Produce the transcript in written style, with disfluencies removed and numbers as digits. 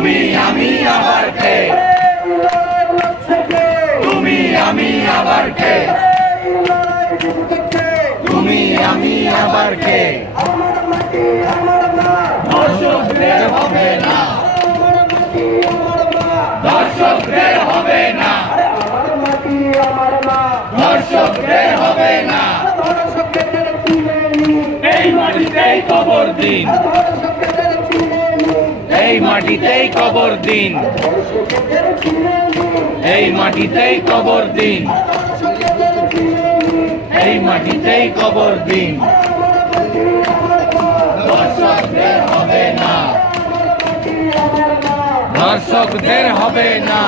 তুমি আমি আবার কে, তুমি আমি আবার কে, তুমি আমি আবার কে। দর্শকদের হবে না, দর্শকদের হবে না, দর্শকদের হবে না। এই মাটিতেই কবর দিন, এই মাটিতেই কবর দিন, এই মাটিতেই কবর দিন, এই মাটিতেই কবর দিন। দর্শকদের হবে না, দর্শকদের হবে না।